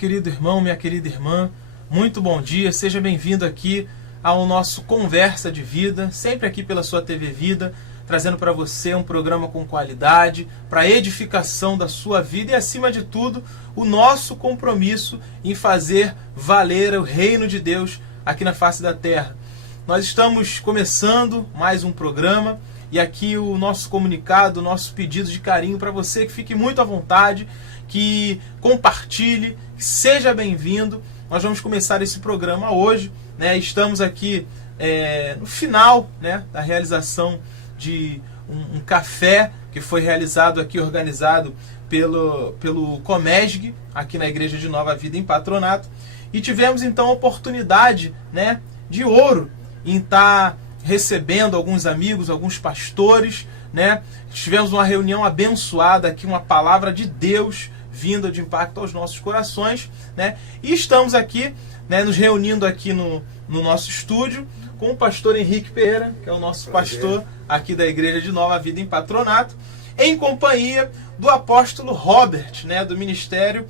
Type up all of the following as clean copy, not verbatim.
querido irmão, minha querida irmã, muito bom dia, seja bem-vindo aqui ao nosso Conversa de Vida, sempre aqui pela sua TV Vida, trazendo para você um programa com qualidade, para edificação da sua vida e, acima de tudo, o nosso compromisso em fazer valer o reino de Deus aqui na face da terra. Nós estamos começando mais um programa e aqui o nosso comunicado, o nosso pedido de carinho para você, que fique muito à vontade, que compartilhe, que seja bem-vindo. Nós vamos começar esse programa hoje, né? Estamos aqui no final, né, da realização de um café que foi realizado aqui, organizado pelo Comesg, aqui na Igreja de Nova Vida em Patronato, e tivemos então a oportunidade, né, de ouro em estar recebendo alguns amigos, alguns pastores, né? Tivemos uma reunião abençoada aqui, uma palavra de Deus vinda de impacto aos nossos corações, né? E estamos aqui, né, nos reunindo aqui no nosso estúdio com o pastor Henrique Pereira, que é o nosso pastor aqui da Igreja de Nova Vida em Patronato, em companhia do apóstolo Robert, né, do ministério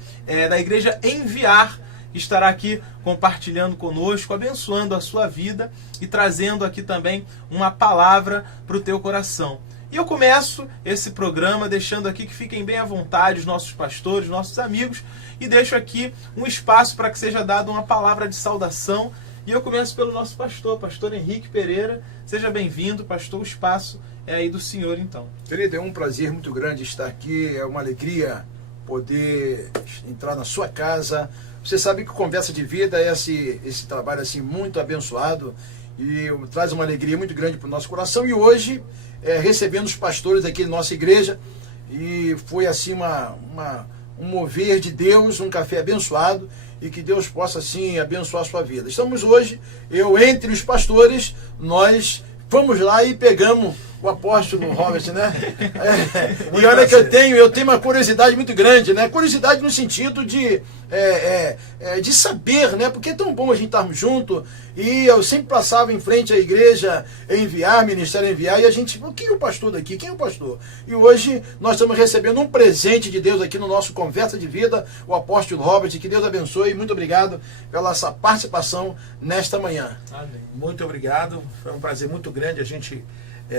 da Igreja Enviar, que estará aqui compartilhando conosco, abençoando a sua vida e trazendo aqui também uma palavra para o teu coração. E eu começo esse programa deixando aqui que fiquem bem à vontade os nossos pastores, nossos amigos, e deixo aqui um espaço para que seja dada uma palavra de saudação. E eu começo pelo nosso pastor Henrique Pereira. Seja bem-vindo, pastor, o espaço é aí do senhor então. Querido, é um prazer muito grande estar aqui, é uma alegria poder entrar na sua casa. Você sabe que Conversa de Vida é esse trabalho assim muito abençoado e traz uma alegria muito grande para o nosso coração. E hoje, recebendo os pastores aqui da nossa igreja, e foi assim um mover de Deus, um café abençoado, e que Deus possa assim abençoar a sua vida. Estamos hoje, entre os pastores, nós fomos lá e pegamos o apóstolo Robert, né? E olha que eu tenho uma curiosidade muito grande, né? Curiosidade no sentido de saber, né? Porque é tão bom a gente estarmos juntos. E eu sempre passava em frente à igreja Enviar, Ministério Enviar, e a gente, quem é o pastor daqui? Quem é o pastor? E hoje nós estamos recebendo um presente de Deus aqui no nosso Conversa de Vida, o apóstolo Robert. Que Deus abençoe. Muito obrigado pela essa participação nesta manhã. Amém. Muito obrigado. Foi um prazer muito grande a gente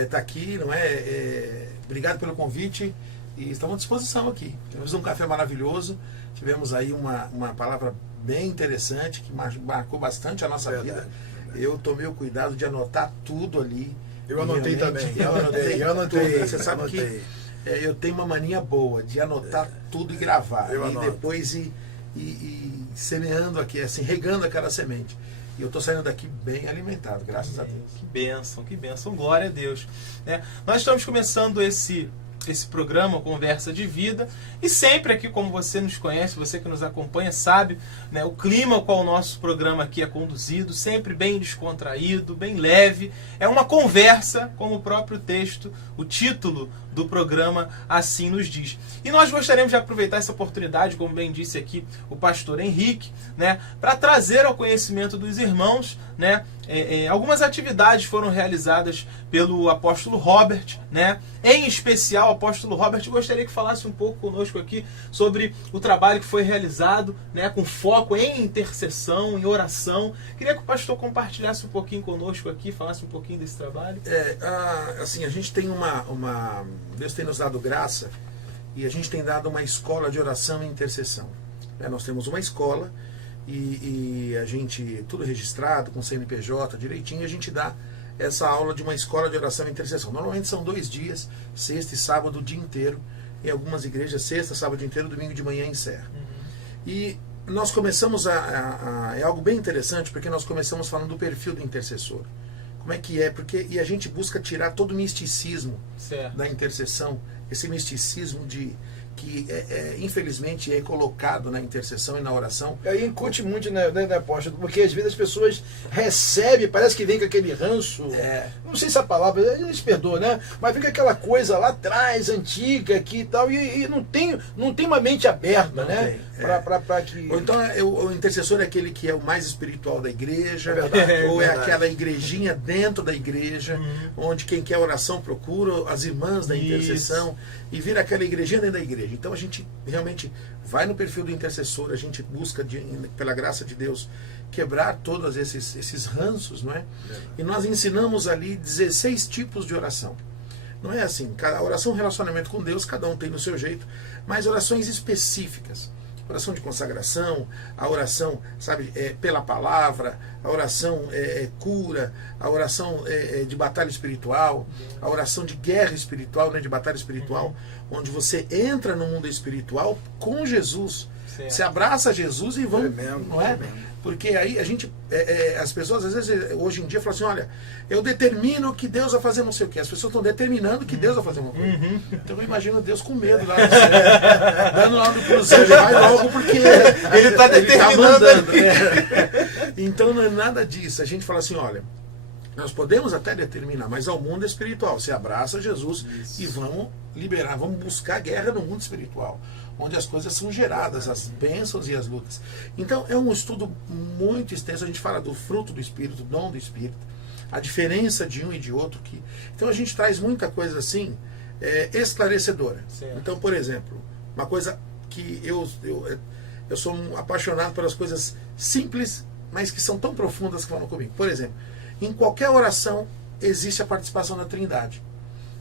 tá aqui, não é? Obrigado pelo convite e estamos à disposição aqui. Tivemos um café maravilhoso, tivemos aí uma palavra bem interessante que marcou bastante a nossa vida. Eu tomei o cuidado de anotar tudo ali. Eu anotei também. Eu anotei. Você sabe que eu tenho uma mania boa de anotar tudo e gravar. Depois ir semeando aqui, assim, regando aquela semente. E eu estou saindo daqui bem alimentado, graças a Deus. Que bênção, glória a Deus. Nós estamos começando esse programa Conversa de Vida, e sempre aqui, como você nos conhece, você que nos acompanha sabe, né, o clima com o nosso programa aqui é conduzido, sempre bem descontraído, bem leve, é uma conversa, como o próprio texto, o título do programa assim nos diz. E nós gostaríamos de aproveitar essa oportunidade, como bem disse aqui o pastor Henrique, né, para trazer ao conhecimento dos irmãos, né, algumas atividades foram realizadas pelo apóstolo Robert, né? Em especial, o apóstolo Robert, gostaria que falasse um pouco conosco aqui sobre o trabalho que foi realizado, né, com foco em intercessão, em oração. Queria que o pastor compartilhasse um pouquinho conosco aqui, falasse um pouquinho desse trabalho. Assim, a gente tem Deus tem nos dado graça e a gente tem dado uma escola de oração e intercessão. Nós temos uma escola e a gente, tudo registrado, com CNPJ direitinho, a gente dá essa aula de uma escola de oração e intercessão. Normalmente são 2 dias, sexta e sábado, o dia inteiro. Em algumas igrejas, sexta, sábado, dia inteiro, domingo de manhã encerra. E nós começamos é algo bem interessante, porque nós começamos falando do perfil do intercessor. Como é que é? E a gente busca tirar todo o misticismo da intercessão, esse misticismo que infelizmente é colocado na intercessão e na oração. Aí incute muito, né, apóstolo? Porque às vezes as pessoas recebem, parece que vem com aquele ranço, não sei se a palavra, eles perdoam, né? Mas fica aquela coisa lá atrás, antiga aqui e tal, e não tem uma mente aberta, né? Para que... Ou então o intercessor é aquele que é o mais espiritual da igreja, verdade, ou verdade. aquela igrejinha dentro da igreja, onde quem quer oração procura as irmãs da intercessão e vira aquela igrejinha dentro da igreja. Então a gente realmente vai no perfil do intercessor, a gente busca, pela graça de Deus, quebrar todos esses ranços, não é? E nós ensinamos ali 16 tipos de oração. Não é assim, a oração, relacionamento com Deus, cada um tem no seu jeito, mas orações específicas. Oração de consagração, a oração, sabe, pela palavra, a oração cura, a oração de batalha espiritual, a oração de guerra espiritual, né, de batalha espiritual, onde você entra no mundo espiritual com Jesus. Certo. Você abraça Jesus e vão, Tremendo, não é? tremendo. Porque aí a gente, as pessoas às vezes, hoje em dia, falam assim, olha, eu determino que Deus vai fazer não sei o quê. As pessoas estão determinando que Deus vai fazer uma coisa. Então eu imagino Deus com medo lá no céu, dando lá no cruzeiro, vai logo porque Ele está determinando mandando. ali. Então não é nada disso. A gente fala assim, olha, nós podemos até determinar, mas ao mundo espiritual. Você abraça Jesus e vamos liberar, vamos buscar guerra no mundo espiritual, onde as coisas são geradas, as bênçãos e as lutas. Então é um estudo muito extenso. A gente fala do fruto do Espírito, do dom do Espírito, a diferença de um e de outro. Então a gente traz muita coisa assim, esclarecedora. Certo. Então, por exemplo, uma coisa que eu sou um apaixonado pelas coisas simples, mas que são tão profundas que falam comigo. Por exemplo, em qualquer oração existe a participação da Trindade.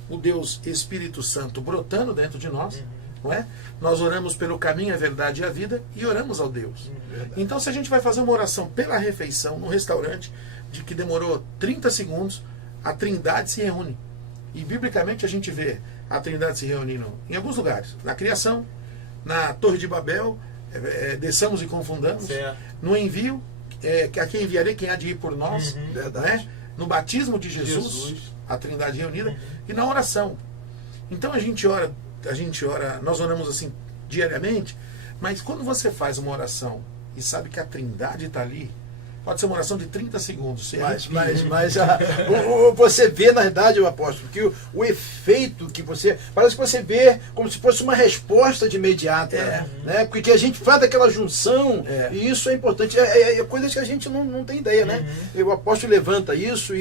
O Deus Espírito Santo brotando dentro de nós, não é? Nós oramos pelo caminho, a verdade e a vida e oramos ao Deus. Então, se a gente vai fazer uma oração pela refeição no restaurante, de que demorou 30 segundos, a Trindade se reúne. E biblicamente a gente vê a Trindade se reunindo em alguns lugares. Na criação, na Torre de Babel, desçamos e confundamos. Certo. No envio, a quem enviarei, quem há de ir por nós. Verdade. Né? No batismo de Jesus, a Trindade reunida. E na oração. Então a gente ora, nós oramos assim diariamente, mas quando você faz uma oração e sabe que a Trindade está ali, pode ser uma oração de 30 segundos. Mas você vê, na verdade, o apóstolo, que o efeito que você... Parece que você vê como se fosse uma resposta de imediata. Né? Porque a gente faz aquela junção, e isso é importante. É coisas que a gente não tem ideia, né? O apóstolo levanta isso,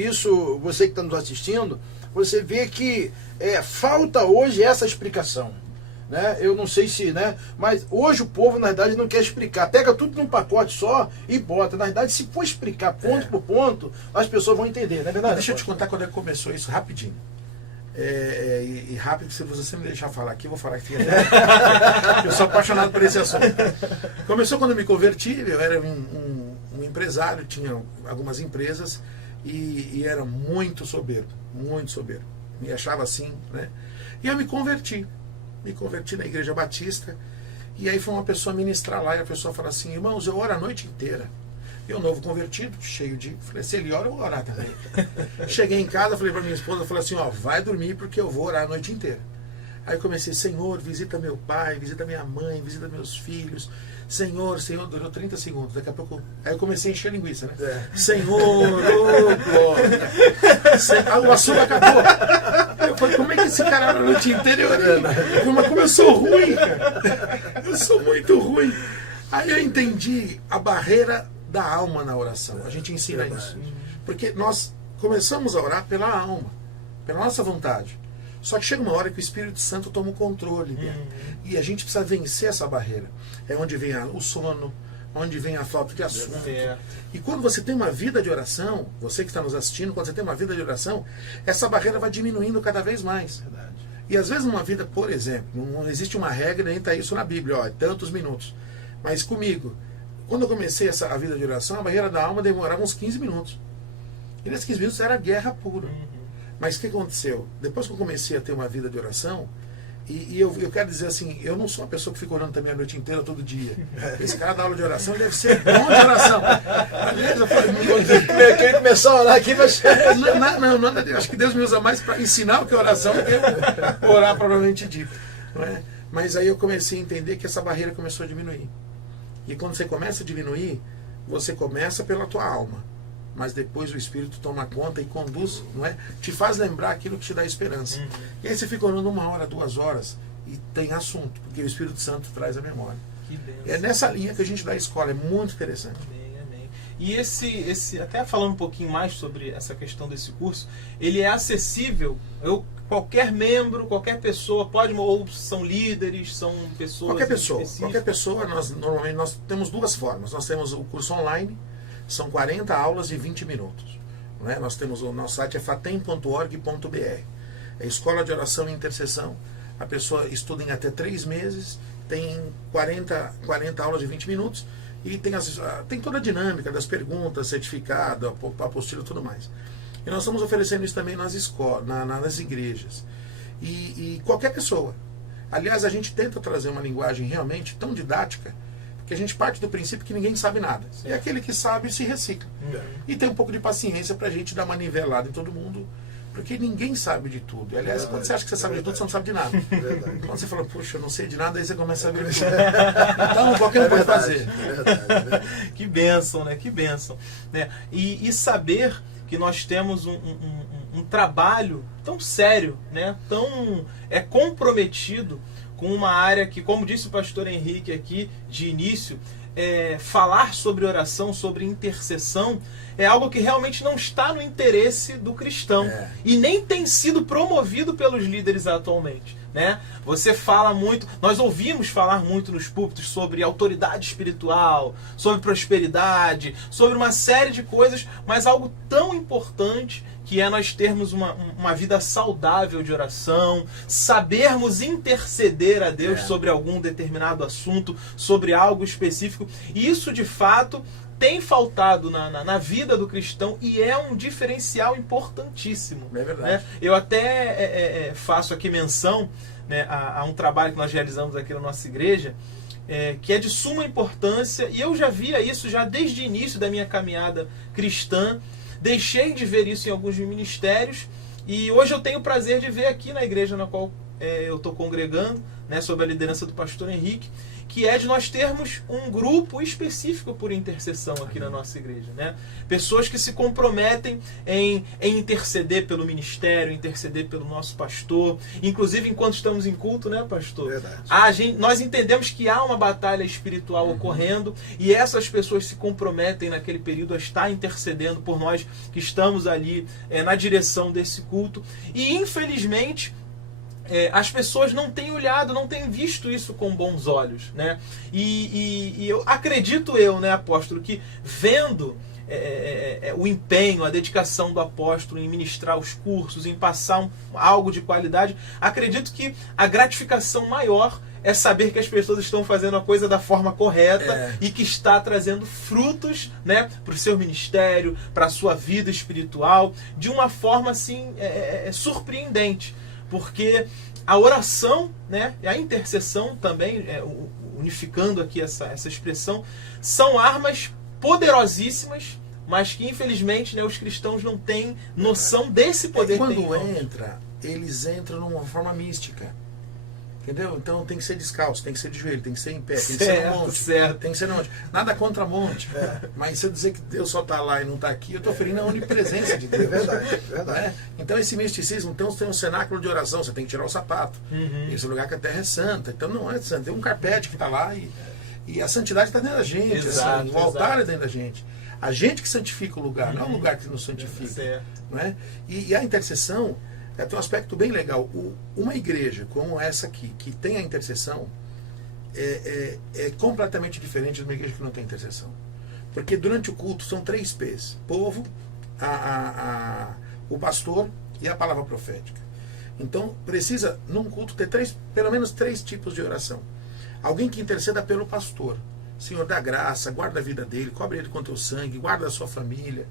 você que está nos assistindo, você vê que falta hoje essa explicação. Né? Eu não sei se, né? Mas hoje o povo, na verdade, não quer explicar. Pega tudo num pacote só e bota. Na verdade, se for explicar ponto por ponto, as pessoas vão entender, não é verdade? Deixa eu te contar quando começou isso, rapidinho. E rápido, se você me deixar falar aqui, eu vou falar aqui. Eu sou apaixonado por esse assunto. Começou quando eu me converti, eu era um empresário, tinha algumas empresas e era muito soberbo, me achava assim, né? E eu me converti na Igreja Batista, e aí foi uma pessoa ministrar lá, e a pessoa fala assim, irmãos, eu oro a noite inteira. Eu, novo convertido, cheio de... Falei, se ele ora, eu vou orar também. Cheguei em casa, falei para minha esposa, falei assim, vai dormir porque eu vou orar a noite inteira. Aí eu comecei, Senhor, visita meu pai, visita minha mãe, visita meus filhos. Senhor, durou 30 segundos. Daqui a pouco, aí eu comecei a encher linguiça, né? Senhor, glória. O assunto acabou. Eu falei, como é que esse cara ora a noite inteira? Mas como eu sou ruim, cara. Eu sou muito ruim. Aí eu entendi a barreira da alma na oração. A gente ensina isso. Porque nós começamos a orar pela alma, pela nossa vontade. Só que chega uma hora que o Espírito Santo toma o controle dela. E a gente precisa vencer essa barreira. É onde vem o sono, onde vem a falta de assunto. E quando você tem uma vida de oração, você que está nos assistindo, quando você tem uma vida de oração, essa barreira vai diminuindo cada vez mais. Verdade. E às vezes numa vida, por exemplo, não existe uma regra, nem está isso na Bíblia, tantos minutos. Mas comigo, quando eu comecei a vida de oração, a barreira da alma demorava uns 15 minutos. E nesses 15 minutos era guerra pura. Mas o que aconteceu? Depois que eu comecei a ter uma vida de oração, e eu quero dizer assim, eu não sou uma pessoa que fica orando também a noite inteira, todo dia. Esse cara dá aula de oração, ele deve ser bom de oração. Aliás, eu falei, Eu queria começar a orar aqui, mas... não, acho que Deus me usa mais para ensinar o que é oração do que orar propriamente dito. Não é? Mas aí eu comecei a entender que essa barreira começou a diminuir. E quando você começa a diminuir, você começa pela tua alma. Mas depois o Espírito toma conta e conduz, não é? Te faz lembrar aquilo que te dá esperança. E aí você fica orando 1 hora, 2 horas e tem assunto, porque o Espírito Santo traz a memória. Que bênção. É nessa linha que a gente dá a escola, é muito interessante. Amém, amém. E até falando um pouquinho mais sobre essa questão desse curso, ele é acessível, qualquer membro, qualquer pessoa pode, ou são líderes, são pessoas Qualquer pessoa, normalmente nós temos duas formas. Nós temos o curso online, são 40 aulas de 20 minutos. Né? Nós temos o nosso site é fatem.org.br. É Escola de Oração e Intercessão. A pessoa estuda em até 3 meses, tem 40 aulas de 20 minutos e tem toda a dinâmica das perguntas, certificado, apostila e tudo mais. E nós estamos oferecendo isso também nas escolas, nas igrejas. E qualquer pessoa. Aliás, a gente tenta trazer uma linguagem realmente tão didática que a gente parte do princípio que ninguém sabe nada. E aquele que sabe se recicla. E tem um pouco de paciência para a gente dar uma nivelada em todo mundo, porque ninguém sabe de tudo. Aliás, quando você acha que você sabe de tudo, você não sabe de nada. Quando você fala, puxa, eu não sei de nada, aí você começa a ver tudo. Então, qualquer um pode fazer. Que bênção, né? Que bênção. Né? E saber que nós temos um trabalho tão sério, né? Tão comprometido com uma área que, como disse o pastor Henrique aqui de início, falar sobre oração, sobre intercessão, é algo que realmente não está no interesse do cristão e nem tem sido promovido pelos líderes atualmente. Né? Você fala muito, nós ouvimos falar muito nos púlpitos sobre autoridade espiritual, sobre prosperidade, sobre uma série de coisas, mas algo tão importante que é nós termos uma vida saudável de oração, sabermos interceder a Deus sobre algum determinado assunto, sobre algo específico. E isso, de fato, tem faltado na vida do cristão e é um diferencial importantíssimo. É verdade. Né? Eu até faço aqui menção, né, a um trabalho que nós realizamos aqui na nossa igreja, que é de suma importância, e eu já via isso já desde o início da minha caminhada cristã. Deixei de ver isso em alguns ministérios e hoje eu tenho o prazer de ver aqui na igreja na qual eu estou congregando, né, sob a liderança do pastor Henrique, que é de nós termos um grupo específico por intercessão aqui na nossa igreja. Né? Pessoas que se comprometem em interceder pelo ministério, interceder pelo nosso pastor. Inclusive, enquanto estamos em culto, né, pastor? Verdade. Nós entendemos que há uma batalha espiritual ocorrendo e essas pessoas se comprometem naquele período a estar intercedendo por nós que estamos ali na direção desse culto. E, infelizmente, as pessoas não têm olhado, não têm visto isso com bons olhos, né? E eu acredito, né, apóstolo, que vendo o empenho, a dedicação do apóstolo em ministrar os cursos, em passar algo de qualidade, acredito que a gratificação maior é saber que as pessoas estão fazendo a coisa da forma correta e que está trazendo frutos, né, para o seu ministério, para a sua vida espiritual, de uma forma assim surpreendente. Porque a oração, né, e a intercessão também, unificando aqui essa expressão, são armas poderosíssimas, mas que infelizmente, né, os cristãos não têm noção desse poder. Quando eles entram numa forma mística. Entendeu? Então tem que ser descalço, tem que ser de joelho, tem que ser em pé, tem que ser no monte. Tem que ser no monte. Nada contra monte. Mas se eu dizer que Deus só está lá e não está aqui, eu estou ferindo a onipresença de Deus. Verdade. Né? Então esse misticismo, então tem um cenáculo de oração, você tem que tirar o sapato. Esse lugar que a terra é santa. Então não é santo, tem um carpete que está lá e a santidade está dentro da gente. Exato, assim, o altar é dentro da gente. A gente que santifica o lugar, não é o lugar que nos santifica. Não é? E a intercessão tem um aspecto bem legal. Uma igreja como essa aqui, que tem a intercessão, é completamente diferente de uma igreja que não tem intercessão. Porque durante o culto são 3 P's: povo, o pastor e a palavra profética. Então precisa, num culto, ter pelo menos 3 tipos de oração. Alguém que interceda pelo pastor. Senhor, dá graça, guarda a vida dele, cobre ele com teu sangue, guarda a sua família.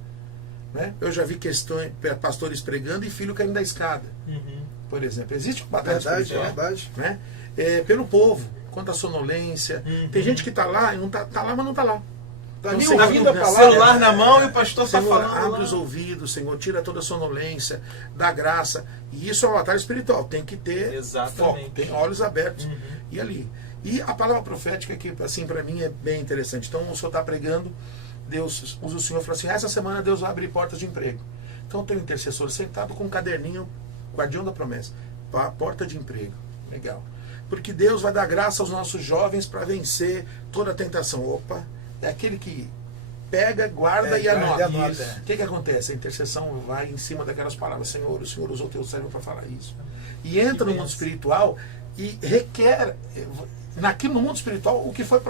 Né? Eu já vi pastores pregando e filho caindo da escada, por exemplo. Existe uma batalha espiritual, verdade. Né? Pelo povo, contra a sonolência. Tem gente que está lá, e não tá lá, mas não está lá. Tá Então, ali ouvindo a palavra. Celular na mão e o pastor está Senhor, falando. abre os ouvidos, Senhor, tira toda a sonolência, dá graça. E isso é uma batalha espiritual, tem que ter foco, tem olhos abertos e ali. E a palavra profética, que assim para mim é bem interessante. Então o senhor está pregando, Deus usa o senhor e fala assim: essa semana Deus vai abrir portas de emprego. Então tem um intercessor sentado com um caderninho, guardião da promessa, porta de emprego. Legal. porque Deus vai dar graça aos nossos jovens para vencer toda a tentação. Opa, é aquele que pega, guarda e anota. O que acontece? A intercessão vai em cima daquelas palavras. Senhor, o Senhor usou o teu servo para falar isso. E entra no mundo espiritual e requer, naquilo no mundo espiritual, o que foi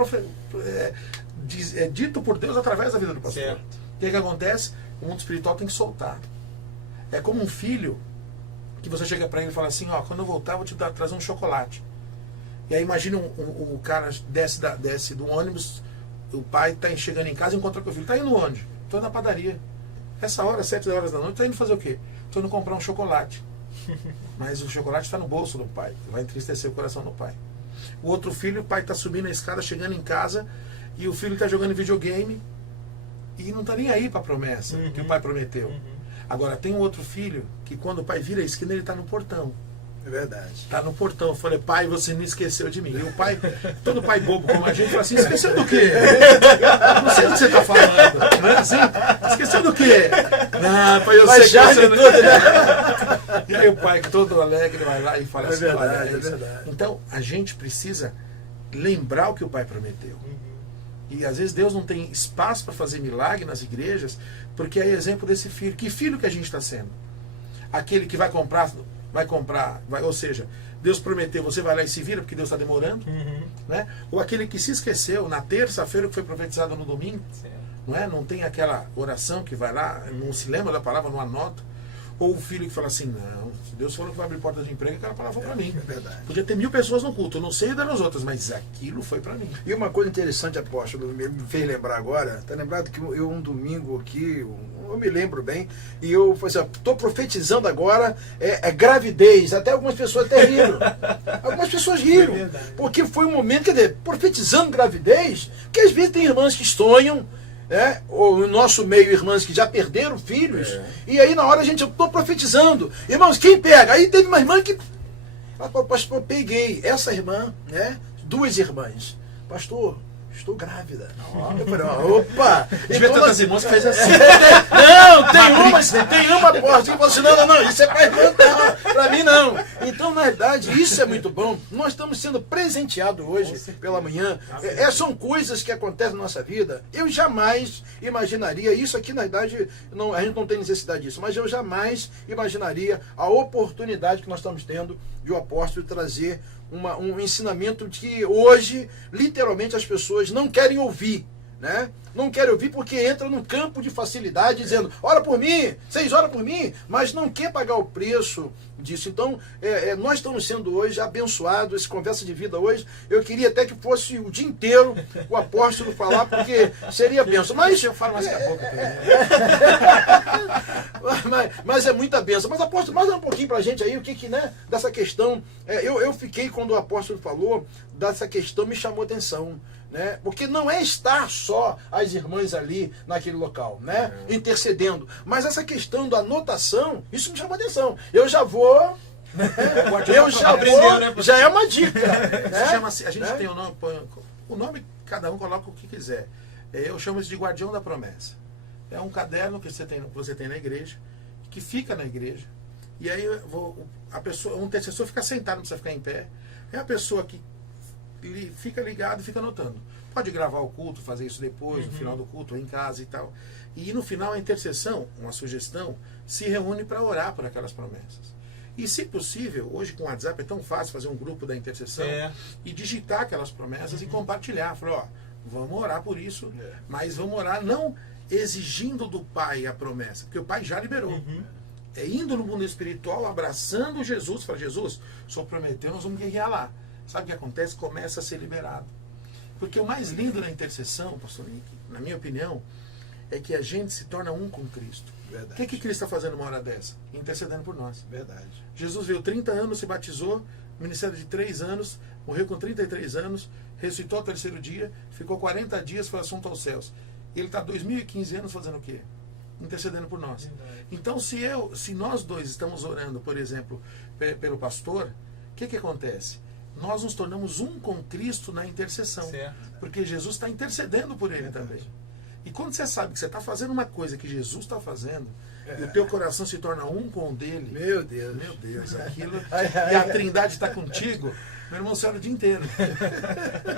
dito por Deus através da vida do pastor. Certo. O que acontece? O mundo espiritual tem que soltar. É como um filho que você chega para ele e fala assim, ó, quando eu voltar eu vou te trazer um chocolate. E aí imagina o cara desce do ônibus, o pai está chegando em casa e encontra com o filho. Está indo onde? Estou na padaria. Essa hora, 7 horas da noite, está indo fazer o quê? Estou indo comprar um chocolate. Mas o chocolate está no bolso do pai. Vai entristecer o coração do pai. O outro filho, o pai está subindo a escada, chegando em casa, e o filho está jogando videogame e não está nem aí para a promessa que o pai prometeu. Agora, tem um outro filho que quando o pai vira a esquina, ele está no portão. É verdade. Está no portão. Eu falei, pai, você não esqueceu de mim. E o pai, todo pai bobo como a gente, fala assim, esqueceu do quê? Não sei do que você está falando. Não é assim? Esqueceu do quê? Não, pai, eu sei que você não... tudo, né? E aí o pai, todo alegre, vai lá e fala assim, olha, é verdade. Então, a gente precisa lembrar o que o pai prometeu. E às vezes Deus não tem espaço para fazer milagre nas igrejas, porque é exemplo desse filho. Que filho que a gente está sendo? Aquele que vai comprar, ou seja, Deus prometeu, você vai lá e se vira porque Deus está demorando, né? Ou aquele que se esqueceu na terça-feira que foi profetizado no domingo, não é? Não tem aquela oração que vai lá, não se lembra da palavra, não anota. Ou o filho que fala assim, não, se Deus falou que vai abrir porta de emprego, aquela palavra foi para mim. É verdade. Podia ter 1000 pessoas no culto, eu não sei das outras, mas aquilo foi para mim. E uma coisa interessante, apóstolo, me fez lembrar agora, tá lembrado que eu um domingo aqui, eu me lembro bem, e eu falei assim, estou profetizando agora gravidez, até algumas pessoas até riram. Algumas pessoas riram, porque foi um momento, quer dizer, profetizando gravidez, que às vezes tem irmãs que sonham, ou no nosso meio, irmãs que já perderam filhos, e aí na hora eu estou profetizando. Irmãos, quem pega? Aí teve uma irmã que... Pastor, eu peguei essa irmã, 2 irmãs. Pastor, estou grávida. Eu falei, opa! Devia ter tantas irmãs que fez assim. Não, tem uma apóstolo que falou assim, não, isso é para irmã, não, para mim não. Então, na verdade, isso é muito bom. Nós estamos sendo presenteados hoje, pela manhã. São coisas que acontecem na nossa vida. Eu jamais imaginaria, isso aqui, na verdade, a gente não tem necessidade disso, mas eu jamais imaginaria a oportunidade que nós estamos tendo de o apóstolo trazer um ensinamento que hoje, literalmente, as pessoas não querem ouvir, né? Não querem ouvir porque entra num campo de facilidade, dizendo, ora por mim, 6 horas por mim, mas não quer pagar o preço disso. Então, nós estamos sendo hoje abençoados, essa conversa de vida hoje, eu queria até que fosse o dia inteiro o apóstolo falar, porque seria bênção. Mas eu falo mais que a boca também. Mas é muita bênção. Mas apóstolo, mais um pouquinho pra gente aí, o que né, dessa questão, eu fiquei, quando o apóstolo falou, dessa questão me chamou atenção. Né? Porque não é estar só as irmãs ali naquele local, né? Intercedendo, mas essa questão da anotação, isso me chama atenção. Eu já vou, já é uma dica. Né? Chama-se, a gente tem o nome, cada um coloca o que quiser. Eu chamo isso de guardião da promessa. É um caderno que você tem na igreja, que fica na igreja, e aí um intercessor fica sentado, não precisa ficar em pé. É a pessoa que ele fica ligado e fica anotando. Pode gravar o culto, fazer isso depois, no final do culto, ou em casa e tal. E no final a intercessão, uma sugestão, se reúne para orar por aquelas promessas. E se possível, hoje com o WhatsApp é tão fácil fazer um grupo da intercessão e digitar aquelas promessas e compartilhar. Falar, vamos orar por isso, mas vamos orar não exigindo do Pai a promessa, porque o Pai já liberou. É indo no mundo espiritual, abraçando Jesus, fala, Jesus, o Senhor prometeu, nós vamos guerrear lá. Sabe o que acontece? Começa a ser liberado. Porque o mais lindo na intercessão, pastor Nick, na minha opinião, é que a gente se torna um com Cristo. Verdade. O que Cristo está fazendo uma hora dessa? Intercedendo por nós. Verdade. Jesus veio 30 anos, se batizou, ministério de 3 anos, morreu com 33 anos, ressuscitou ao 3º dia, ficou 40 dias, foi assunto aos céus. E ele está 2015 anos fazendo o quê? Intercedendo por nós. Verdade. Então, se nós dois estamos orando, por exemplo, pelo pastor, o que acontece? Nós nos tornamos um com Cristo na intercessão. Certo. Porque Jesus está intercedendo por ele também. E quando você sabe que você está fazendo uma coisa que Jesus está fazendo, e o teu coração se torna um com o dele. Meu Deus. Aquilo. E a Trindade está contigo. Meu irmão se ora o dia inteiro.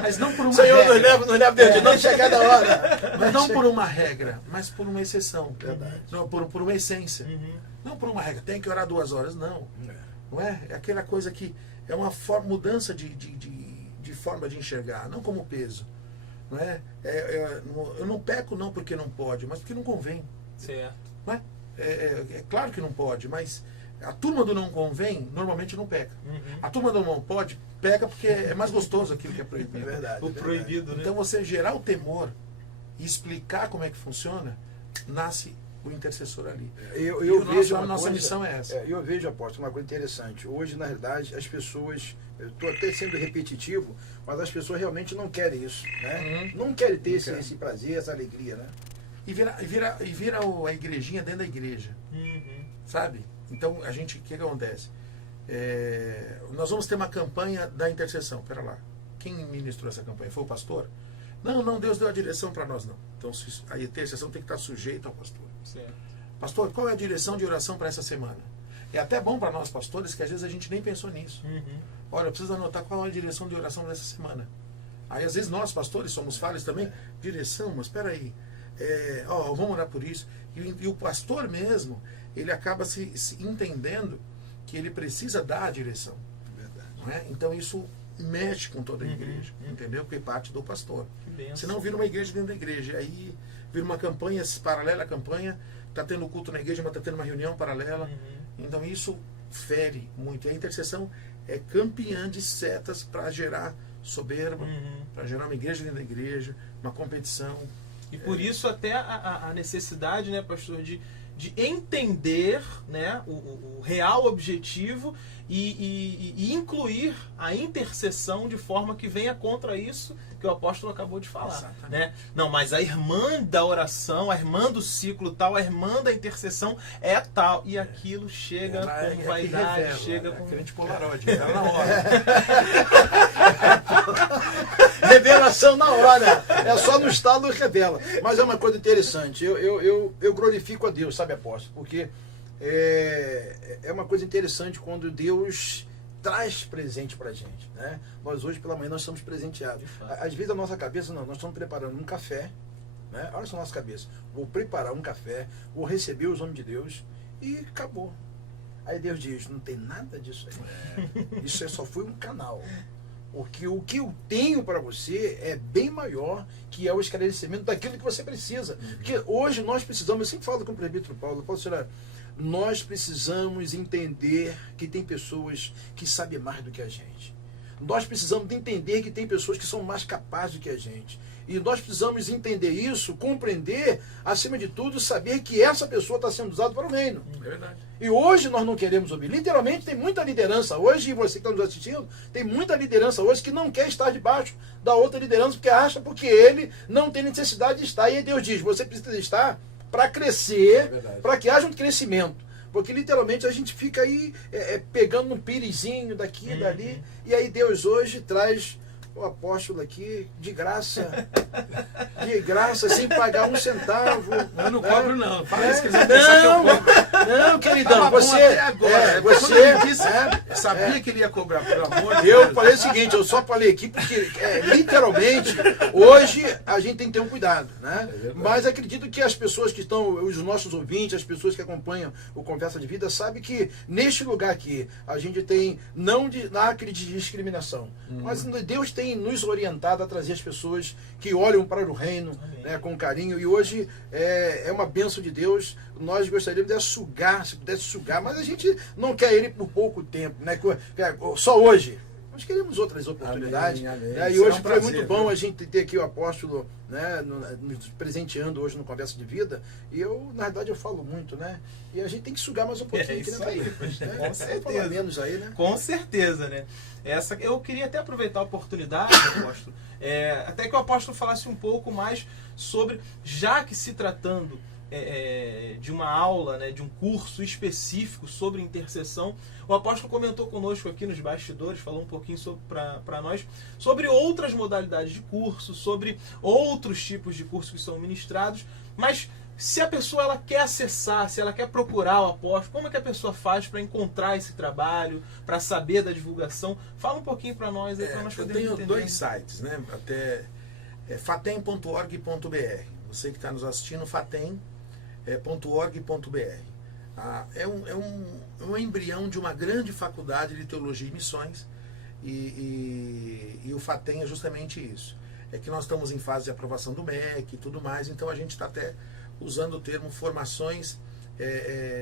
Mas não por uma Senhor, regra. nos leva Deus, de não chegar da hora. Mas não por uma regra, mas por uma exceção. Verdade. Não, por uma essência. Não por uma regra. Tem que orar 2 horas, não. Não é? É aquela coisa que é uma mudança de forma de enxergar, não como peso. Não é? Eu não peco não porque não pode, mas porque não convém. Certo. Não é? É claro que não pode, mas a turma do não convém normalmente não peca. A turma do não pode, peca porque é mais gostoso aquilo que é proibido. É verdade. O proibido, né? Então você gerar o temor e explicar como é que funciona, nasce o intercessor ali. Eu vejo a nossa missão é essa. Eu vejo, apóstolo, uma coisa interessante. Hoje, na realidade, as pessoas, eu estou até sendo repetitivo, mas as pessoas realmente não querem isso, né? Não querem ter esse prazer, essa alegria, né? E vira a igrejinha dentro da igreja, sabe? Então, o que acontece? Nós vamos ter uma campanha da intercessão. Pera lá, quem ministrou essa campanha? Foi o pastor? Não, Deus deu a direção para nós, não. Então, a intercessão tem que estar sujeita ao pastor. Certo. Pastor, qual é a direção de oração para essa semana? É até bom para nós, pastores, que às vezes a gente nem pensou nisso. Olha, eu preciso anotar qual é a direção de oração dessa semana. Aí, às vezes, nós, pastores, somos falhos também. Direção, mas espera aí. Vamos orar por isso. E o pastor mesmo, ele acaba se entendendo que ele precisa dar a direção. Verdade. Não é? Então, isso mexe com toda a igreja, entendeu? Porque parte do pastor. Senão vira uma igreja dentro da igreja. Aí vira uma campanha paralela à campanha, está tendo culto na igreja, mas está tendo uma reunião paralela. Então isso fere muito. E a intercessão é campeã de setas para gerar soberba, para gerar uma igreja dentro da igreja, uma competição. E por isso até a necessidade, né, pastor, de entender, né, o real objetivo e incluir a intercessão de forma que venha contra isso que o apóstolo acabou de falar. Né? Não, mas a irmã da oração, a irmã do ciclo tal, a irmã da intercessão é tal. E aquilo chega com vaidade, revela, chega com... Crente Polaroid, tá na hora. Revelação na hora. É só no estado que revela. Mas é uma coisa interessante. Eu glorifico a Deus, sabe, apóstolo? Porque é uma coisa interessante quando Deus traz presente pra gente, né? Nós hoje pela manhã nós estamos presenteados. Às vezes a nossa cabeça, não, nós estamos preparando um café, né? Olha só a nossa cabeça. Vou preparar um café, vou receber os homens de Deus e acabou. Aí Deus diz, não tem nada disso aí. Isso só foi um canal. Porque o que eu tenho para você é bem maior, que é o esclarecimento daquilo que você precisa. Porque hoje nós precisamos, eu sempre falo com o presbítero Paulo, nós precisamos entender que tem pessoas que sabem mais do que a gente. Nós precisamos entender que tem pessoas que são mais capazes do que a gente. E nós precisamos entender isso, compreender, acima de tudo, saber que essa pessoa está sendo usada para o reino. É verdade. E hoje nós não queremos ouvir. Literalmente tem muita liderança hoje, e você que está nos assistindo, tem muita liderança hoje que não quer estar debaixo da outra liderança, porque acha porque ele não tem necessidade de estar. E aí Deus diz, você precisa estar para crescer, para que haja um crescimento. Porque literalmente a gente fica aí pegando um pirizinho daqui e dali, e aí Deus hoje traz o apóstolo aqui de graça, sem pagar um centavo. Eu não cobro não, parece que eles não, queridão, você sabia que ele ia cobrar, pelo amor de Deus. Eu falei o seguinte, eu só falei aqui porque literalmente hoje a gente tem que ter um cuidado, né? Mas acredito que as pessoas que estão, os nossos ouvintes, as pessoas que acompanham o Conversa de Vida, sabem que neste lugar aqui a gente tem não aquele de discriminação, mas Deus tem nos orientado a trazer as pessoas que olham para o reino, né, com carinho, e hoje é uma bênção de Deus. Nós gostaríamos de sugar, se pudesse sugar, mas a gente não quer ele por pouco tempo, né? Só hoje. Nós queremos outras oportunidades. Amém. E hoje foi muito bom a gente ter aqui o apóstolo, né, nos presenteando hoje no Conversa de Vida. E na verdade, eu falo muito, né? E a gente tem que sugar mais um pouquinho aqui, né? Com certeza. Falar menos aí, né? Com certeza, né? Eu queria até aproveitar a oportunidade, apóstolo, até que o apóstolo falasse um pouco mais sobre, já que se tratando de uma aula, né, de um curso específico sobre intercessão, o apóstolo comentou conosco aqui nos bastidores, falou um pouquinho para nós sobre outras modalidades de curso, sobre outros tipos de cursos que são ministrados, mas Se a pessoa ela quer acessar, se ela quer procurar o apóstolo, como é que a pessoa faz para encontrar esse trabalho, para saber da divulgação? Fala um pouquinho para nós aí, para nós Eu podermos tenho entender. 2 sites, né? Até fatem.org.br. Você que está nos assistindo, fatem.org.br. É um embrião de uma grande faculdade de teologia e missões, e o Fatem é justamente isso. É que nós estamos em fase de aprovação do MEC e tudo mais, então a gente está até usando o termo formações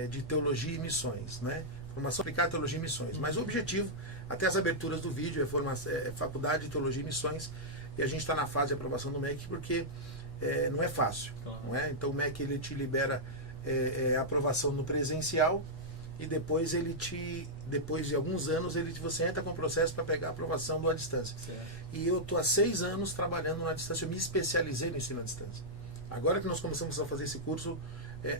de teologia e missões, né? Formação aplicada a teologia e missões. Mas o objetivo, até as aberturas do vídeo, é faculdade de teologia e missões, e a gente está na fase de aprovação do MEC porque não é fácil, não é? Então o MEC ele te libera a aprovação no presencial, e depois depois de alguns anos você entra com o processo para pegar a aprovação à distância. Certo. E eu estou há 6 anos trabalhando na distância, eu me especializei no ensino à distância. Agora que nós começamos a fazer esse curso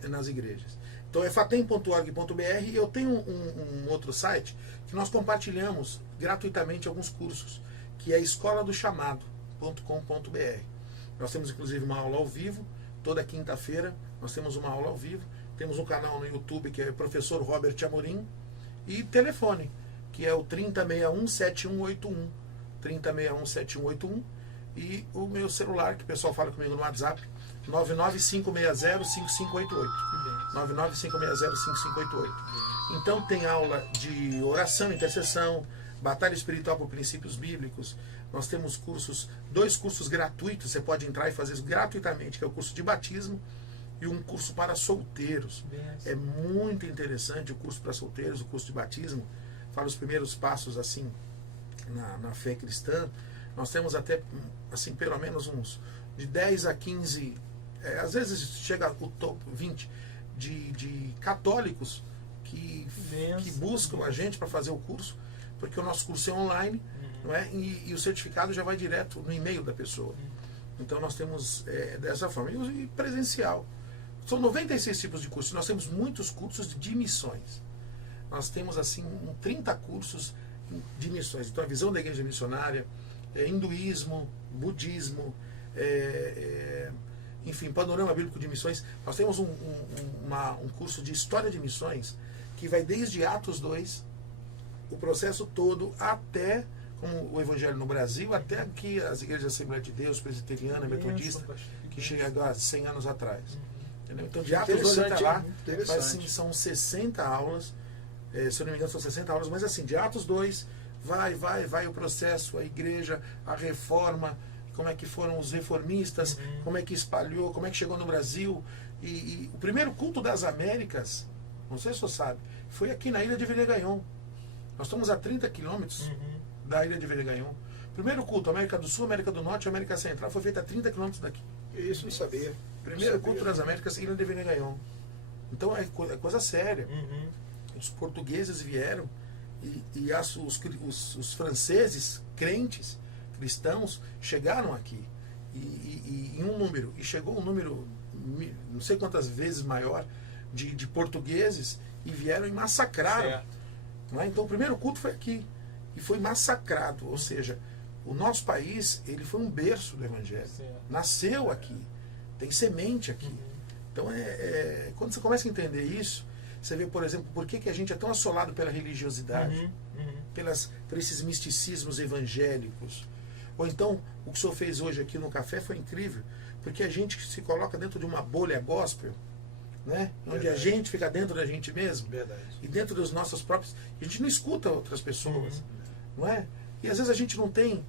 nas igrejas. Então é fatem.org.br, e eu tenho um outro site que nós compartilhamos gratuitamente alguns cursos, que é escoladochamado.com.br. Nós temos inclusive uma aula ao vivo, toda quinta-feira nós temos uma aula ao vivo, temos um canal no YouTube que é Professor Robert Amorim, e telefone, que é o 3061-7181, 3061-7181, e o meu celular, que o pessoal fala comigo no WhatsApp, 99560-5588. 99560-5588. Então tem aula de oração, intercessão, batalha espiritual por princípios bíblicos. Nós temos 2 cursos gratuitos, você pode entrar e fazer isso gratuitamente, que é o curso de batismo e um curso para solteiros. É muito interessante o curso para solteiros, o curso de batismo. Fala os primeiros passos assim na fé cristã. Nós temos até assim pelo menos uns de 10 a 15, às vezes chega o top 20 de católicos que buscam a gente para fazer o curso, porque o nosso curso é online, não é? E o certificado já vai direto no e-mail da pessoa. Então nós temos dessa forma. E presencial. São 96 tipos de cursos. Nós temos muitos cursos de missões. Nós temos assim 30 cursos de missões. Então a visão da igreja missionária, hinduísmo, budismo, enfim, panorama bíblico de missões. Nós temos um curso de história de missões que vai desde Atos 2, o processo todo, até como o Evangelho no Brasil, até aqui as igrejas da Assembleia de Deus, presbiteriana, metodista, que chega há 100 anos atrás. Entendeu? Então de Atos 2 até lá, assim, são 60 aulas, se eu não me engano são 60 aulas, mas assim, de Atos 2, vai o processo, a igreja, a reforma, como é que foram os reformistas, como é que espalhou, como é que chegou no Brasil. E o primeiro culto das Américas, não sei se você sabe, foi aqui na ilha de Velha-Gaion. Nós estamos a 30 quilômetros da ilha de Velha-Gaion. Primeiro culto, América do Sul, América do Norte, América Central, foi feito a 30 quilômetros daqui. Isso não sabia. Primeiro culto das Américas, ilha de Velha-Gaion. Então é coisa séria. Os portugueses vieram e os franceses, crentes, cristãos, chegaram aqui e em um número, e chegou um número não sei quantas vezes maior de portugueses, e vieram e massacraram. Não é? Então o primeiro culto foi aqui e foi massacrado, ou seja, o nosso país ele foi um berço do Evangelho, nasceu aqui, tem semente aqui. Então quando você começa a entender isso, você vê, por exemplo, por que a gente é tão assolado pela religiosidade, por esses misticismos evangélicos. Ou então, o que o senhor fez hoje aqui no café foi incrível, porque a gente se coloca dentro de uma bolha gospel, né? Onde a gente fica dentro da gente mesmo, e dentro dos nossos próprios. A gente não escuta outras pessoas, não é? E às vezes a gente não tem.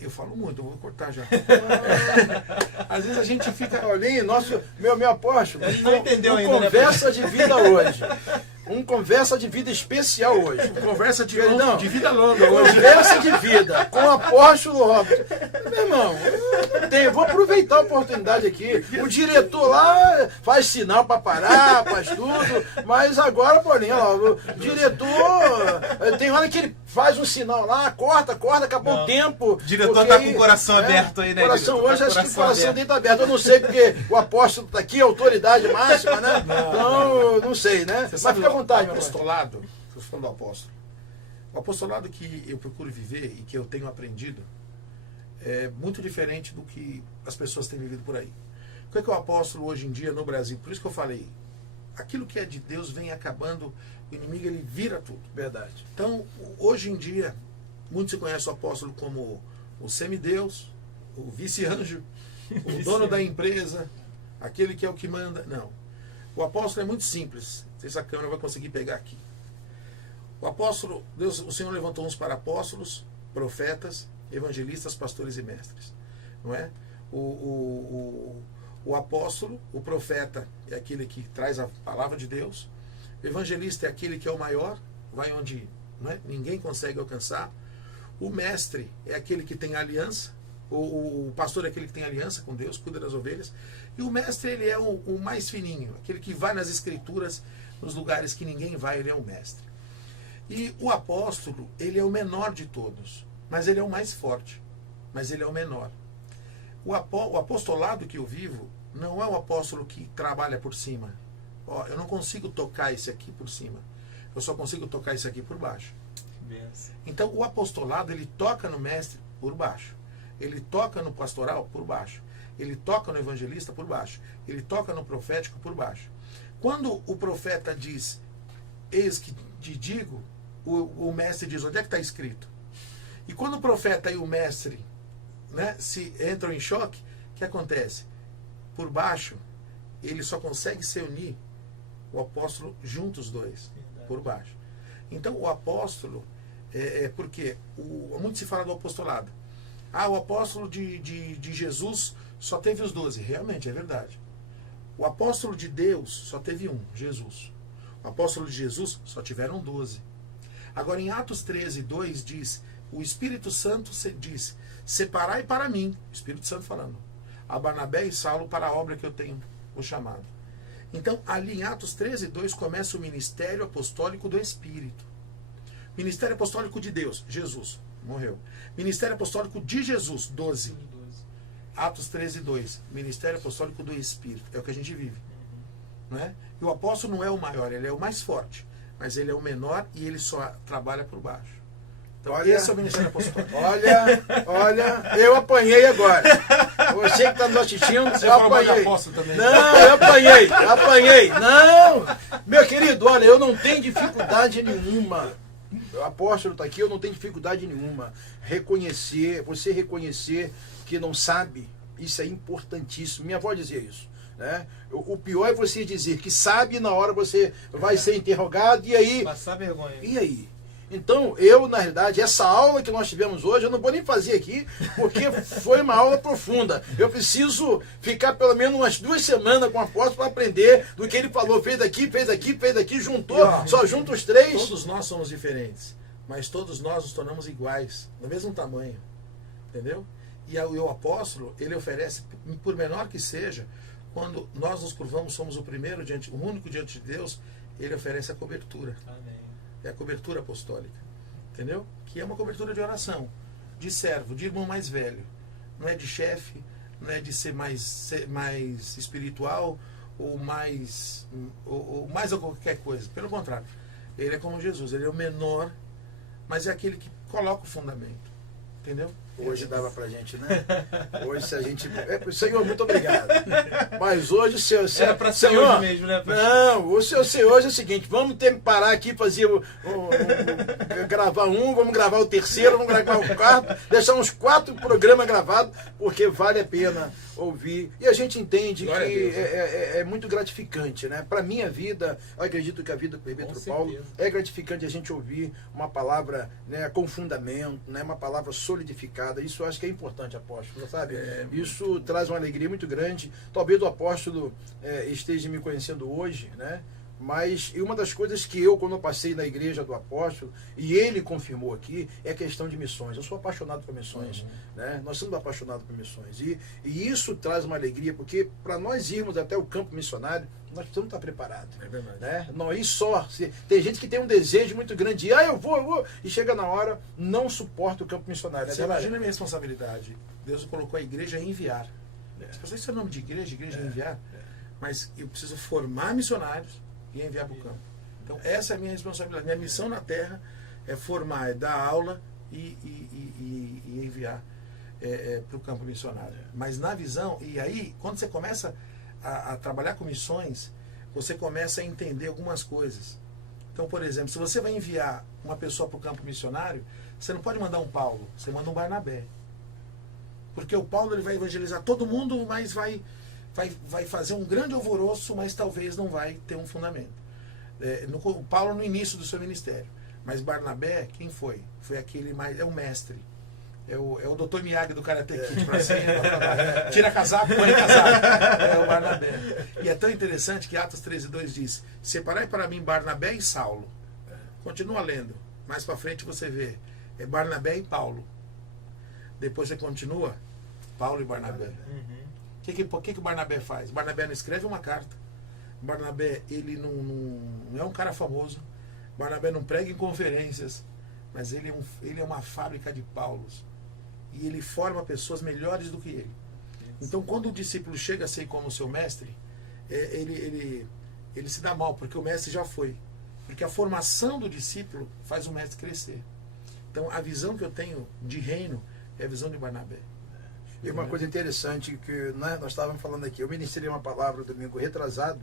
Eu falo muito, eu vou cortar já. Às vezes a gente fica. Paulinho, meu apóstolo, A gente não entendeu ainda, conversa de vida hoje. Conversa de vida especial hoje. Conversa de vida longa hoje. Conversa de vida com o apóstolo Robert. Meu irmão, eu vou aproveitar a oportunidade aqui. O diretor lá faz sinal para parar, faz tudo. Mas agora, Paulinho, ó, o diretor, tem hora que ele faz um sinal lá, corta, acabou o tempo. O diretor está com o coração aberto aí, né? Coração hoje, acho que o coração dele está aberto. Eu não sei porque o apóstolo está aqui, a autoridade máxima, né? Então, não sei, né? Mas fica à vontade, meu apostolado, estou falando do apóstolo. O apostolado que eu procuro viver e que eu tenho aprendido é muito diferente do que as pessoas têm vivido por aí. O que é que o apóstolo hoje em dia no Brasil? Por isso que eu falei, aquilo que é de Deus vem acabando, o inimigo ele vira tudo. Verdade. Então, hoje em dia, muitos se conhecem o apóstolo como o semideus, o vice-anjo, o dono da empresa, aquele que é o que manda. Não. O apóstolo é muito simples. Não sei se a câmera vai conseguir pegar aqui. O apóstolo, Deus, o Senhor levantou uns para apóstolos, profetas, evangelistas, pastores e mestres. Não é? O apóstolo, o profeta é aquele que traz a palavra de Deus. O evangelista é aquele que é o maior, vai onde, não é? Ninguém consegue alcançar. O mestre é aquele que tem aliança. O pastor é aquele que tem aliança com Deus, cuida das ovelhas. E o mestre, ele é o mais fininho, aquele que vai nas escrituras, nos lugares que ninguém vai, ele é o mestre. E o apóstolo, ele é o menor de todos, mas ele é o mais forte, mas ele é o menor. O apostolado que eu vivo não é um apóstolo que trabalha por cima. Ó, eu não consigo tocar esse aqui por cima, eu só consigo tocar esse aqui por baixo. Então o apostolado, ele toca no mestre por baixo, ele toca no pastoral por baixo, ele toca no evangelista por baixo, ele toca no profético por baixo. Quando o profeta diz, eis que te digo, o mestre diz, onde é que está escrito? E quando o profeta e o mestre, né, se entram em choque, o que acontece? Por baixo, ele só consegue se unir, o apóstolo juntos os dois, por baixo. Então o apóstolo, porque muito se fala do apostolado. O apóstolo de Jesus só teve os 12. Realmente, é verdade. O apóstolo de Deus só teve um, Jesus. O apóstolo de Jesus só tiveram 12. Agora, em Atos 13, 2, diz, o Espírito Santo diz, separai para mim, o Espírito Santo falando, a Barnabé e Saulo para a obra que eu tenho o chamado. Então, ali em Atos 13, 2, começa o ministério apostólico do Espírito. Ministério apostólico de Deus, Jesus, morreu. Ministério apostólico de Jesus, 12. Atos 13, 2, ministério apostólico do Espírito, é o que a gente vive. Não é? E o apóstolo não é o maior, ele é o mais forte, mas ele é o menor e ele só trabalha por baixo. Então, esse é o ministério apostólico. Olha, eu apanhei agora. Você que está nos assistindo, Você eu apanhei. também. Não, eu apanhei. Não, meu querido, olha, eu não tenho dificuldade nenhuma. O apóstolo está aqui, eu não tenho dificuldade nenhuma. Você reconhecer que não sabe, isso é importantíssimo. Minha avó dizia isso. Né? O pior é você dizer que sabe e na hora você vai ser interrogado e aí... Passar vergonha. E aí? Então, eu, na realidade, essa aula que nós tivemos hoje, eu não vou nem fazer aqui, porque foi uma aula profunda. Eu preciso ficar pelo menos umas 2 semanas com o apóstolo para aprender do que ele falou. Fez aqui, juntou, só junta os 3. Todos nós somos diferentes, mas todos nós nos tornamos iguais, do mesmo tamanho. Entendeu? E o apóstolo, ele oferece, por menor que seja, quando nós nos curvamos, somos o único diante de Deus, ele oferece a cobertura. Amém. É a cobertura apostólica, entendeu? Que é uma cobertura de oração, de servo, de irmão mais velho. Não é de chefe, não é de ser mais espiritual ou mais ou qualquer coisa. Pelo contrário, ele é como Jesus, ele é o menor, mas é aquele que coloca o fundamento, entendeu? Hoje dava pra gente, né? Hoje se a gente... Senhor, muito obrigado. Mas hoje o Senhor... Era pra ser Senhor, hoje mesmo, né? Não, o Senhor hoje é o seguinte, vamos ter que parar aqui, fazer gravar vamos gravar o terceiro, vamos gravar o quarto, deixar uns 4 programas gravados, porque vale a pena ouvir. E a gente entende que é muito gratificante, né? Para minha vida, eu acredito que a vida do Pedro Paulo é gratificante a gente ouvir uma palavra, né, com fundamento, né, uma palavra solidificada. Isso eu acho que é importante, apóstolo, sabe? Isso traz uma alegria muito grande. Talvez o apóstolo esteja me conhecendo hoje, né? Mas uma das coisas que quando eu passei na igreja do apóstolo, e ele confirmou aqui, é a questão de missões. Eu sou apaixonado por missões, né? Nós somos apaixonados por missões. E isso traz uma alegria, porque para nós irmos até o campo missionário, nós precisamos estar preparados. É verdade. Né? Não ir só. Tem gente que tem um desejo muito grande de, eu vou, e chega na hora, não suporta o campo missionário. Você imagina a minha responsabilidade. Deus colocou a igreja a enviar. As pessoas dizem o nome de igreja é enviar. Mas eu preciso formar missionários e enviar para o campo. Então essa é a minha responsabilidade. Minha missão na terra é formar, é dar aula e enviar. para o campo missionário. Mas na visão, e aí, quando você começa a trabalhar com missões, você começa a entender algumas coisas. Então, por exemplo, se você vai enviar uma pessoa para o campo missionário, você não pode mandar um Paulo, você manda um Barnabé. Porque o Paulo ele vai evangelizar todo mundo, mas vai fazer um grande alvoroço, mas talvez não vai ter um fundamento. O Paulo no início do seu ministério. Mas Barnabé, quem foi? Foi aquele mais. É o mestre. É o Dr. Miyagi do Karate Kid. Pra cima, tira casaco, põe casaco. É o Barnabé. E é tão interessante que Atos 13:2 diz: separai para mim Barnabé e Saulo. Continua lendo. Mais para frente você vê. É Barnabé e Paulo. Depois você continua. Paulo e Barnabé. O que o Barnabé faz? Barnabé não escreve uma carta. Barnabé, ele não é um cara famoso. Barnabé não prega em conferências. Mas ele é uma fábrica de Paulos. E ele forma pessoas melhores do que ele. Então, quando o discípulo chega a ser como seu mestre, ele se dá mal, porque o mestre já foi. Porque a formação do discípulo faz o mestre crescer. Então, a visão que eu tenho de reino é a visão de Barnabé. E uma coisa interessante que nós estávamos falando aqui, eu ministrei uma palavra domingo retrasado,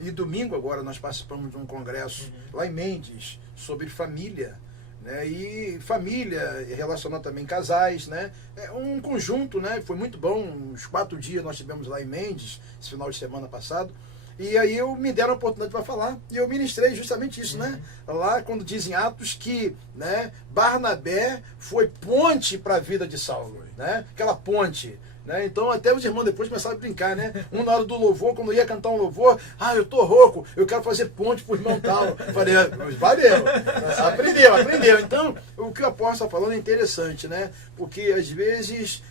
e domingo agora nós participamos de um congresso lá em Mendes sobre família, né? E família relacionando também casais, né? É um conjunto, né? Foi muito bom, uns 4 dias nós tivemos lá em Mendes, esse final de semana passado. E aí me deram a oportunidade para falar, e eu ministrei justamente isso, né? Lá quando dizem Atos que, né, Barnabé foi ponte para a vida de Saulo, né? Aquela ponte, né? Então até os irmãos depois começaram a brincar, né? Um na hora do louvor, quando ia cantar um louvor, eu tô rouco, eu quero fazer ponte pro irmão tal. Falei, valeu, aprendeu. Então, o que o apóstolo está falando é interessante, né? Porque às vezes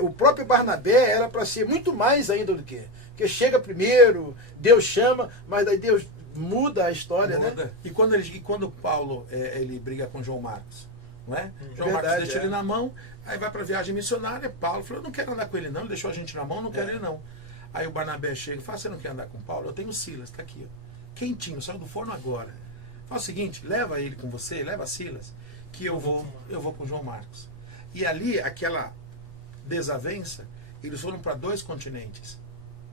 o próprio Barnabé era para ser muito mais ainda do que... Porque chega primeiro, Deus chama, mas daí Deus muda a história, muda. Né? E quando Paulo ele briga com João Marcos, não é? João Marcos deixa ele na mão, aí vai para a viagem missionária, Paulo falou, eu não quero andar com ele não, ele deixou a gente na mão, não quero ele não. Aí o Barnabé chega e fala, você não quer andar com Paulo? Eu tenho Silas, está aqui, ó, quentinho, saiu do forno agora. Fala o seguinte, leva ele com você, leva Silas, que eu vou com João Marcos. E ali, aquela desavença, eles foram para 2 continentes.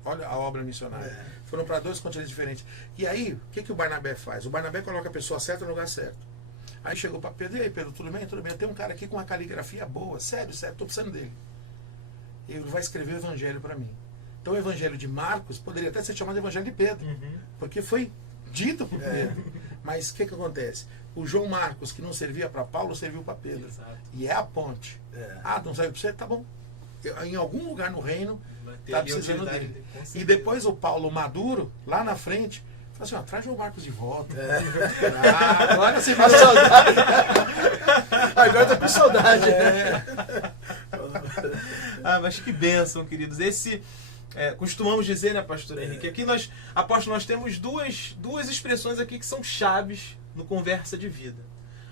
Olha a obra missionária. Foram para 2 continentes diferentes. E aí, o que o Barnabé faz? O Barnabé coloca a pessoa certa no lugar certo. Aí chegou para Pedro, e aí Pedro, tudo bem? Tudo bem. Tem um cara aqui com uma caligrafia boa, sério, estou precisando dele. Ele vai escrever o evangelho para mim. Então o evangelho de Marcos poderia até ser chamado de evangelho de Pedro, porque foi dito por Pedro. Mas o que acontece? O João Marcos, que não servia para Paulo, serviu para Pedro. Exato. E é a ponte. Não serve para você? Tá bom. Em algum lugar no reino está precisando dele. E depois o Paulo maduro, lá na frente, fala assim, traz o Marcos de volta. Agora você vai saudade. Agora tá com saudade. Mas que bênção, queridos. Costumamos dizer, né, pastor Henrique? Aqui nós temos duas expressões aqui que são chaves no Conversa de Vida.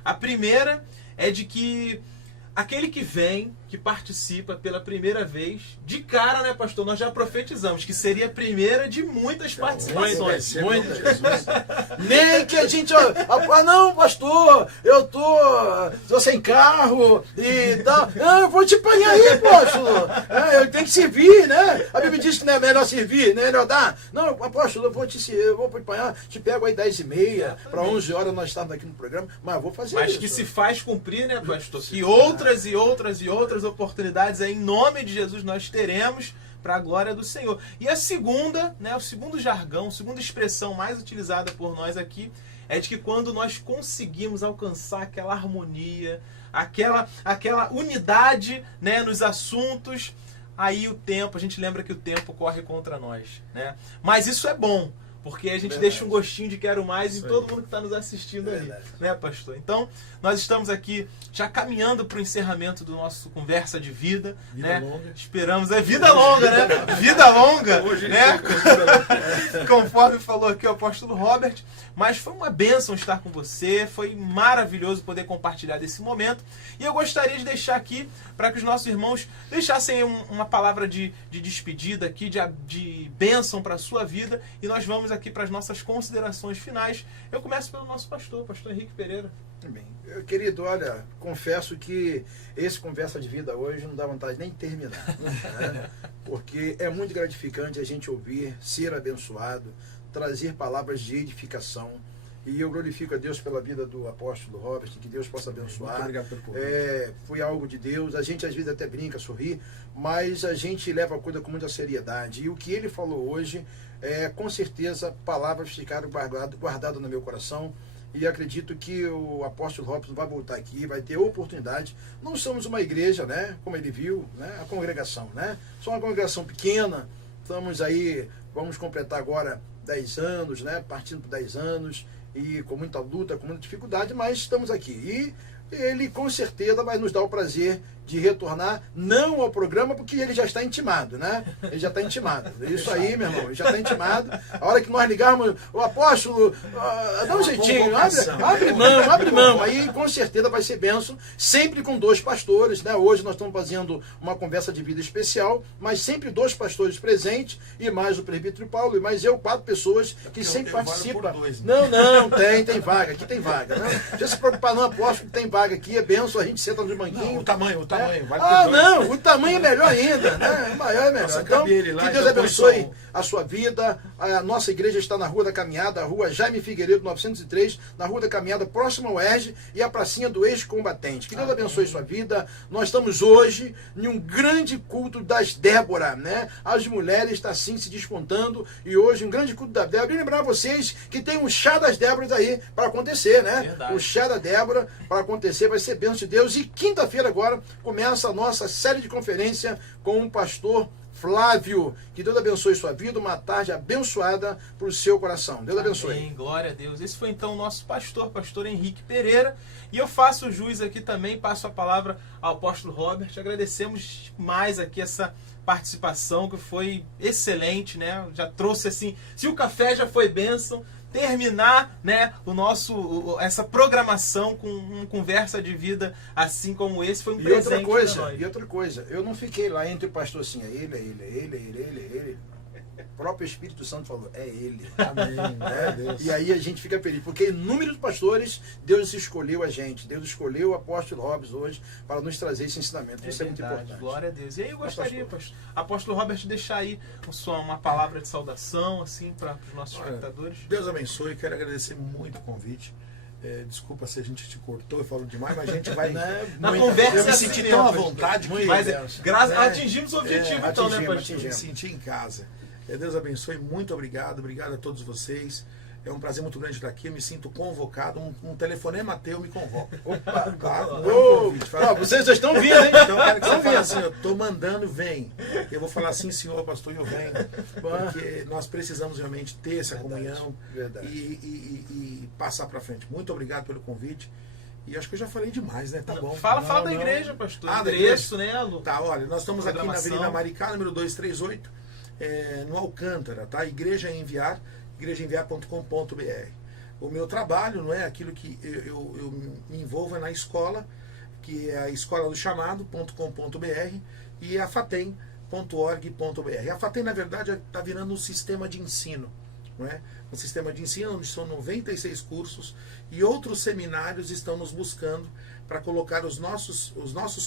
A primeira é de que aquele que vem, que participa pela primeira vez, de cara, né, pastor? Nós já profetizamos que seria a primeira de muitas participações. Muitas. Nem que a gente... não, pastor, eu tô sem carro e tal. Eu vou te apanhar aí, apóstolo. Eu tenho que servir, né? A Bíblia diz que não é melhor servir, não é melhor dar. Não, apóstolo, eu vou te apanhar, te pego aí 10h30, para 11 horas nós estamos aqui no programa, mas eu vou fazer isso. Mas que se faz cumprir, né, pastor? Que outras e outras oportunidades aí, em nome de Jesus, nós teremos para a glória do Senhor. E a segunda, né, o segundo jargão, a segunda expressão mais utilizada por nós aqui, é de que quando nós conseguimos alcançar aquela harmonia, aquela unidade, né, nos assuntos, aí a gente lembra que o tempo corre contra nós, né? Mas isso é bom, porque a gente deixa um gostinho de quero mais em todo mundo que está nos assistindo ali, né, pastor? Então, nós estamos aqui já caminhando para o encerramento do nosso Conversa de Vida, né? Longa. Esperamos, vida longa, né? Vida longa, hoje, né? Conforme falou aqui o apóstolo Robert. Mas foi uma bênção estar com você, foi maravilhoso poder compartilhar desse momento. E eu gostaria de deixar aqui, para que os nossos irmãos deixassem uma palavra de despedida aqui, de bênção para a sua vida. E nós vamos aqui para as nossas considerações finais. Eu começo pelo nosso pastor Henrique Pereira. Bem, querido, olha, confesso que esse Conversa de Vida hoje não dá vontade nem de terminar, né? Porque é muito gratificante a gente ouvir, ser abençoado, trazer palavras de edificação. E eu glorifico a Deus pela vida do apóstolo Robert, que Deus possa abençoar. Muito obrigado pelo convite. Foi algo de Deus. A gente às vezes até brinca, sorri, mas a gente leva a coisa com muita seriedade. E o que ele falou hoje, com certeza, palavras ficaram guardadas no meu coração. E acredito que o apóstolo Robson vai voltar aqui, vai ter oportunidade. Não somos uma igreja, né? Como ele viu, né? A congregação, né? Somos uma congregação pequena. Estamos aí, vamos completar agora 10 anos, né? Partindo por 10 anos. E com muita luta, com muita dificuldade, mas estamos aqui. E ele com certeza vai nos dar o prazer de retornar, não ao programa, porque ele já está intimado, né? Ele já está intimado. Isso aí, meu irmão, ele já está intimado. A hora que nós ligarmos, o apóstolo, dá um jeitinho, abre mão. Aí com certeza vai ser bênção, sempre com 2 pastores, né? Hoje nós estamos fazendo uma conversa de vida especial, mas sempre 2 pastores presentes, e mais o presbítero Paulo, e mais eu, 4 pessoas que sempre participam. Não, tem vaga, aqui tem vaga. Não precisa se preocupar não, apóstolo, tem vaga aqui, é bênção, a gente senta no banquinho. O tamanho. Vale não, o tamanho é melhor ainda, né? O maior é melhor. Nossa, então, que Deus abençoe a sua vida. A nossa igreja está na Rua da Caminhada, a Rua Jaime Figueiredo, 903, na Rua da Caminhada, próxima ao ERJ, e a pracinha do ex-combatente. Que Deus abençoe sua vida. Nós estamos hoje em um grande culto das Débora, né? As mulheres estão assim se despontando, e hoje um grande culto da Débora. E lembrar vocês que tem um chá das Déboras aí para acontecer, né? Verdade. O chá da Débora para acontecer, vai ser bênção de Deus. E quinta-feira agora começa a nossa série de conferência com o pastor Flávio. Que Deus abençoe sua vida, uma tarde abençoada para o seu coração. Deus abençoe. Amém, glória a Deus. Esse foi então o nosso pastor Henrique Pereira. E eu faço jus aqui também, passo a palavra ao apóstolo Robert. Agradecemos mais aqui essa participação que foi excelente, né? Já trouxe assim, se o café já foi bênção, terminar, né, essa programação com uma conversa de vida assim como esse foi um presente. E outra coisa, eu não fiquei lá entre o pastor assim, ele. O próprio Espírito Santo falou, é ele. Amém. E aí a gente fica feliz, porque em número de pastores, Deus escolheu a gente, Deus escolheu o apóstolo Robson hoje para nos trazer esse ensinamento. Isso é muito importante. Glória a Deus. E aí eu gostaria, apóstolo Robert, de deixar aí uma palavra de saudação assim para os nossos espectadores. Deus abençoe, quero agradecer muito o convite. Desculpa se a gente te cortou, eu falo demais, mas a gente vai. Na conversa eu me senti tão à vontade que. Atingimos o objetivo, então, né, pastor? Me senti em casa. Deus abençoe, muito obrigado a todos vocês. É um prazer muito grande estar aqui, eu me sinto convocado. Um telefonema teu me convoca. Opa! Claro, vocês já estão vindo, hein? Então eu quero que você fale assim, eu estou mandando, vem. Eu vou falar assim, senhor pastor, eu venho. Porque nós precisamos realmente ter essa comunhão e passar para frente. Muito obrigado pelo convite. E acho que eu já falei demais, né? Tá bom. Fala da igreja, pastor. Endereço, né, Lu? Tá, olha, nós estamos aqui na Avenida Maricá, número 238, no Alcântara, tá? Igreja Enviar, igrejaenviar.com.br. O meu trabalho, não é aquilo que eu me envolvo na escola, que é a escola do chamado.com.br e a fatem.org.br. A Fatem, na verdade, está virando um sistema de ensino, não é? Um sistema de ensino onde são 96 cursos e outros seminários estão nos buscando para colocar os nossos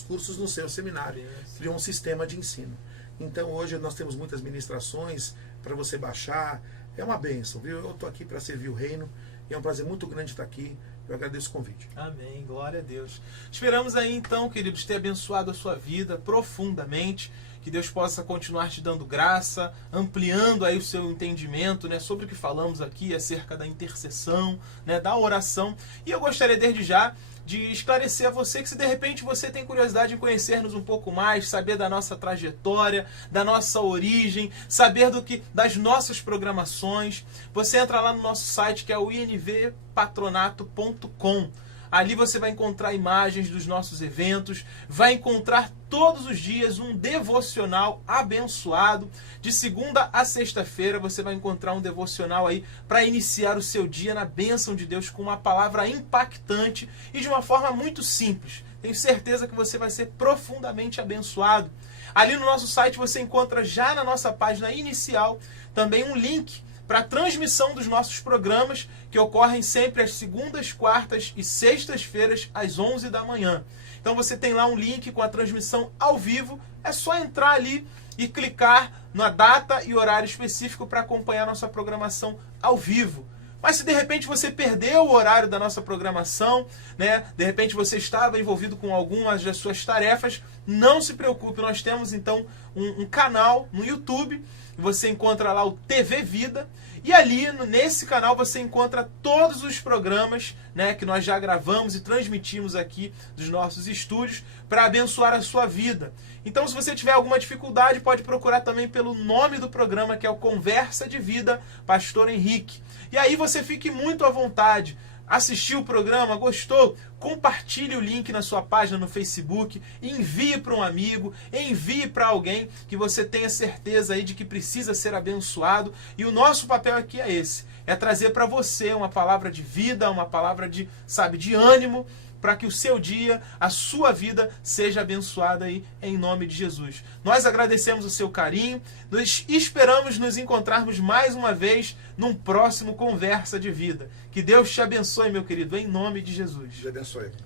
cursos no seu seminário. Criou um sistema de ensino. Então hoje nós temos muitas ministrações para você baixar. É uma bênção, viu? Eu estou aqui para servir o reino e é um prazer muito grande estar aqui. Eu agradeço o convite. Amém, glória a Deus. Esperamos aí então, queridos, ter abençoado a sua vida profundamente. Que Deus possa continuar te dando graça, ampliando aí o seu entendimento, né, sobre o que falamos aqui acerca da intercessão, né, da oração. E eu gostaria desde já de esclarecer a você que se de repente você tem curiosidade em conhecer-nos um pouco mais, saber da nossa trajetória, da nossa origem, saber das nossas programações, você entra lá no nosso site que é o invpatronato.com. Ali você vai encontrar imagens dos nossos eventos, vai encontrar todos os dias um devocional abençoado. De segunda a sexta-feira você vai encontrar um devocional aí para iniciar o seu dia na bênção de Deus com uma palavra impactante e de uma forma muito simples. Tenho certeza que você vai ser profundamente abençoado. Ali no nosso site você encontra já na nossa página inicial também um link para a transmissão dos nossos programas, que ocorrem sempre às segundas, quartas e sextas-feiras, às 11 da manhã. Então você tem lá um link com a transmissão ao vivo, é só entrar ali e clicar na data e horário específico para acompanhar a nossa programação ao vivo. Mas se de repente você perdeu o horário da nossa programação, né? De repente você estava envolvido com algumas das suas tarefas, não se preocupe, nós temos então um canal no YouTube, você encontra lá o TV Vida, e ali nesse canal você encontra todos os programas, né, que nós já gravamos e transmitimos aqui dos nossos estúdios para abençoar a sua vida. Então, se você tiver alguma dificuldade, pode procurar também pelo nome do programa, que é o Conversa de Vida, Pastor Henrique. E aí você fique muito à vontade. Assistiu o programa, gostou? Compartilhe o link na sua página no Facebook, envie para um amigo, envie para alguém que você tenha certeza aí de que precisa ser abençoado. E o nosso papel aqui é esse, é trazer para você uma palavra de vida, uma palavra de, de ânimo, para que o seu dia, a sua vida seja abençoada aí em nome de Jesus. Nós agradecemos o seu carinho, nós esperamos nos encontrarmos mais uma vez num próximo Conversa de Vida. Que Deus te abençoe, meu querido, em nome de Jesus. Deus abençoe.